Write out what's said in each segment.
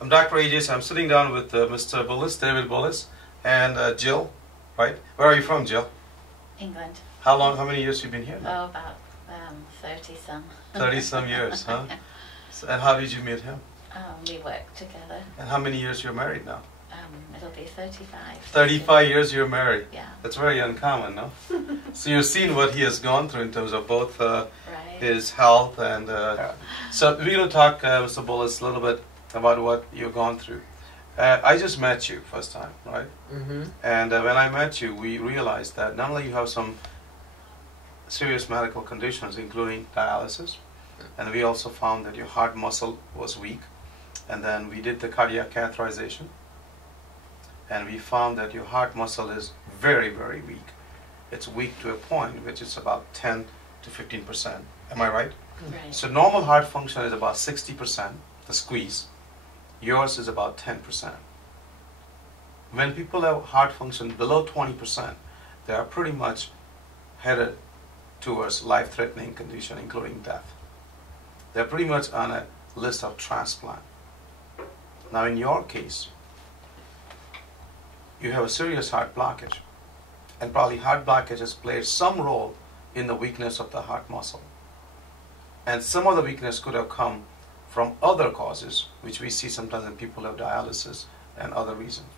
I'm Dr. AJ. I'm sitting down with Mr. Bullis, David Bullis, and Jill, right? Where are you from, Jill? England. How many years you been here? Oh, about 30-some. 30-some years, huh? So, and how did you meet him? We worked together. And how many years you're married now? It'll be 35. 35 years you're married. Yeah. That's very uncommon, no? So you've seen what he has gone through in terms of both Right. his health and... So we're going to talk, Mr. Bullis, a little bit about what you've gone through. I just met you first time, right? Mm-hmm. And when I met you, we realized that not only you have some serious medical conditions, including dialysis, and we also found that your heart muscle was weak. And then we did the cardiac catheterization, and we found that your heart muscle is very, very weak. It's weak to a point which is about 10 to 15%. Am I right? Right. So normal heart function is about 60%, the squeeze. Yours is about 10%. When people have heart function below 20%, they are pretty much headed towards life-threatening condition, including death. They're pretty much on a list of transplant. Now in your case, you have a serious heart blockage, and probably heart blockage has played some role in the weakness of the heart muscle. And some of the weakness could have come from other causes, which we see sometimes in people who have dialysis and other reasons.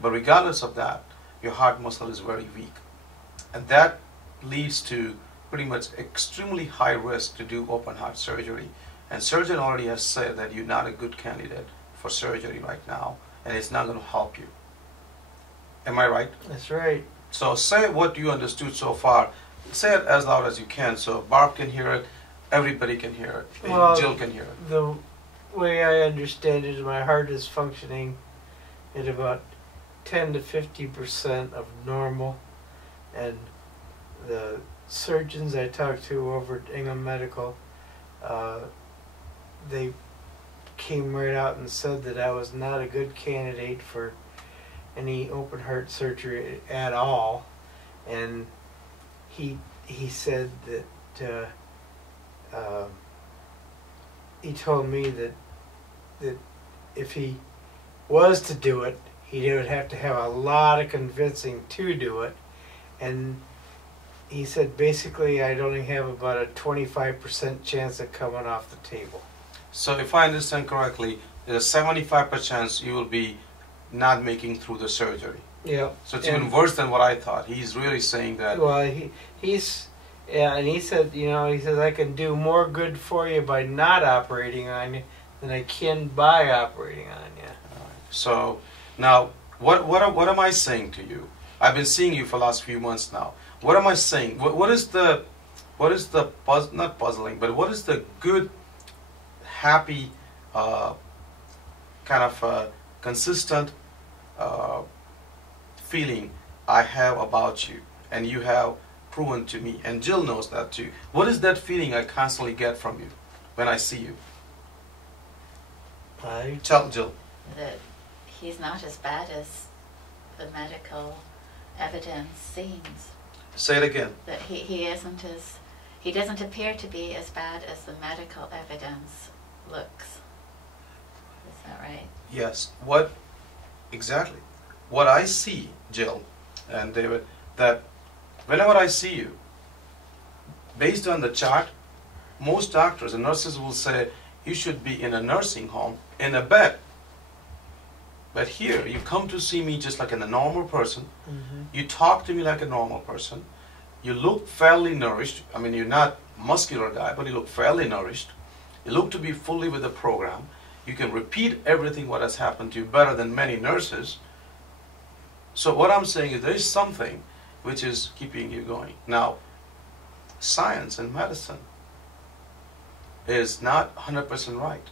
But regardless of that, your heart muscle is very weak. And that leads to pretty much extremely high risk to do open heart surgery. And surgeon already has said that you're not a good candidate for surgery right now, and it's not going to help you. Am I right? That's right. So say what you understood so far. Say it as loud as you can so Barb can hear it, everybody can hear it, Well, Jill can hear it. The way I understand it is my heart is functioning at about 10 to 50% of normal, and the surgeons I talked to over at Ingham Medical, they came right out and said that I was not a good candidate for any open heart surgery at all, and he said that he told me that if he was to do it, he would have to have a lot of convincing to do it, and he said basically I'd only have about a 25% chance of coming off the table. So if I understand correctly, there's a 75% chance you will be not making through the surgery. Yeah. So it's even worse than what I thought. He's really saying that. Well, he's yeah, and he said, he says I can do more good for you by not operating on you than I can by operating on you. So now, what am I saying to you? I've been seeing you for the last few months now. What am I saying? What is the not puzzling, but what is the good, happy, kind of consistent feeling I have about you, and you have proven to me, and Jill knows that too. What is that feeling I constantly get from you when I see you? Tell Jill. That he's not as bad as the medical evidence seems. Say it again. That he doesn't appear to be as bad as the medical evidence looks. Is that right? Yes. Exactly. What I see, Jill and David, that whenever I see you, based on the chart, most doctors and nurses will say you should be in a nursing home in a bed. But here, you come to see me just like a normal person. Mm-hmm. You talk to me like a normal person. You look fairly nourished. I mean, you're not a muscular guy, but you look fairly nourished. You look to be fully with the program. You can repeat everything what has happened to you better than many nurses. So what I'm saying is there is something which is keeping you going. Now, science and medicine is not 100% right.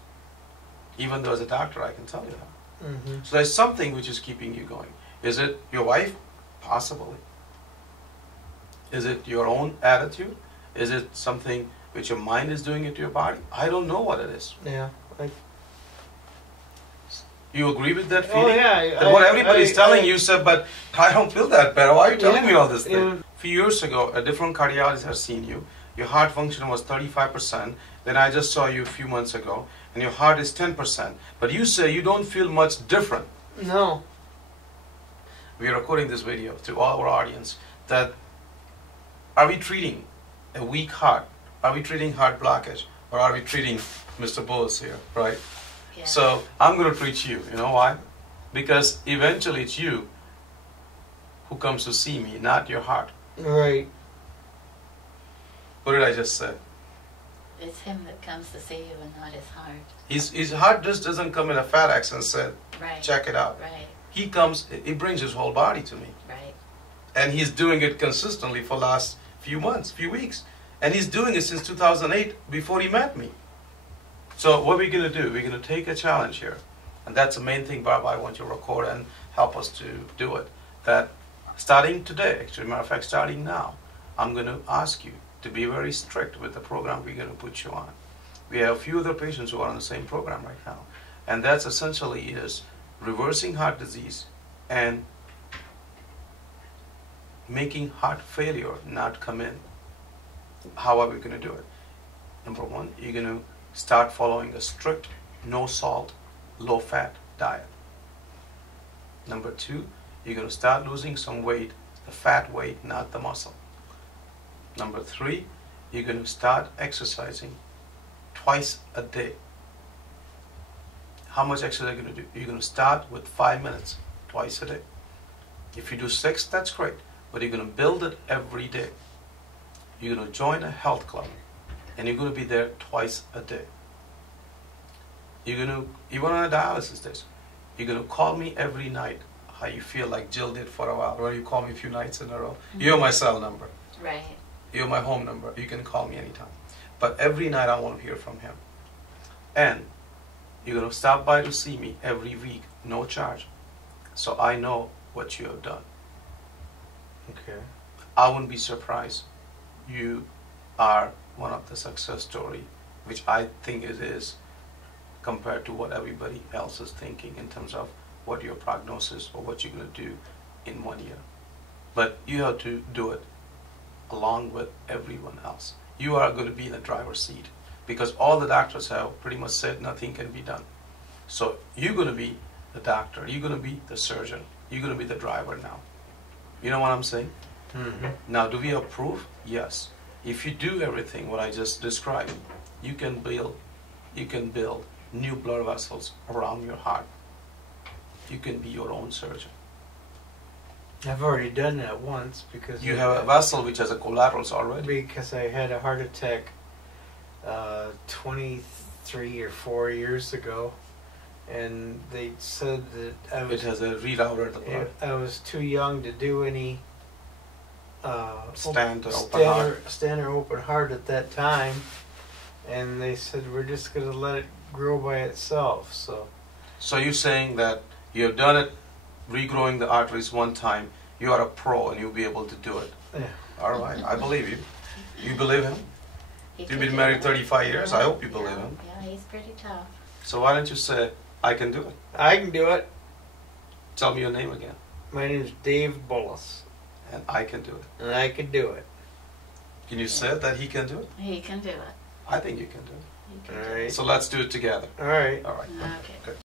Even though as a doctor I can tell you that. Mm-hmm. So there's something which is keeping you going. Is it your wife? Possibly. Is it your own attitude? Is it something which your mind is doing it to your body? I don't know what it is. Yeah. You agree with that feeling? Oh yeah. That what everybody's telling you, sir, but I don't feel that better. Why are you telling me all this thing? Yeah. A few years ago, a different cardiologist has seen you. Your heart function was 35%. Then I just saw you a few months ago, and your heart is 10%. But you say you don't feel much different. No. We are recording this video to all our audience that are we treating a weak heart? Are we treating heart blockage? Or are we treating Mr. Bullis here, right? Yeah. So I'm going to treat you. You know why? Because eventually it's you who comes to see me, not your heart. Right. What did I just say? It's him that comes to see you and not his heart. His heart just doesn't come in a FedEx and say, Right. check it out. Right. He comes, he brings his whole body to me. Right. And he's doing it consistently for the last few months, few weeks. And he's doing it since 2008, before he met me. So what we're going to do, we're going to take a challenge here. And that's the main thing, Bob, I want you to record and help us to do it. That starting today, actually, matter of fact, starting now, I'm going to ask you to be very strict with the program we're going to put you on. We have a few other patients who are on the same program right now. And that's essentially is reversing heart disease and making heart failure not come in. How are we going to do it? Number one, you're going to start following a strict, no salt, low fat diet. Number two, you're going to start losing some weight, the fat weight, not the muscle. Number three, you're going to start exercising twice a day. How much exercise are you going to do? You're going to start with 5 minutes twice a day. If you do 6, that's great, but you're going to build it every day. You're going to join a health club, and you're going to be there twice a day. You're going to, even on a dialysis days, you're going to call me every night how you feel, like Jill did for a while, or you call me a few nights in a row. Mm-hmm. You have my cell number. Right. You have my home number. You can call me anytime. But every night I want to hear from him. And you're going to stop by to see me every week, no charge. So I know what you have done. Okay. I wouldn't be surprised. You are one of the success story, which I think it is, compared to what everybody else is thinking in terms of what your prognosis or what you're going to do in 1 year. But you have to do it along with everyone else. You are going to be in the driver's seat because all the doctors have pretty much said nothing can be done. So you're going to be the doctor, you're going to be the surgeon, you're going to be the driver now. You know what I'm saying? Mm-hmm. Now, do we have proof? Yes. If you do everything what I just described, you can build new blood vessels around your heart. You can be your own surgeon. I've already done that once because You have a vessel which has a collaterals already. because I had a heart attack 23 or 4 years ago, and they said that I It was has a rerouter of the blood. I was too young to do any Stand or open heart. stand or open heart at that time, and they said we're just going to let it grow by itself. So you're saying that you have done it, regrowing the arteries one time, you are a pro and you'll be able to do it. Yeah. All right, I believe you. You believe him? He You've could been do married it. 35 years. I hope you believe Yeah, him. Yeah, he's pretty tough. So why don't you say, I can do it? I can do it. Tell me your name again. My name's Dave Bullis, And I can do it. and I can do it. Can you say that he can do it? He can do it. I think you can do it. He can All do right. it. So let's do it together. All right. All right. Okay. Good.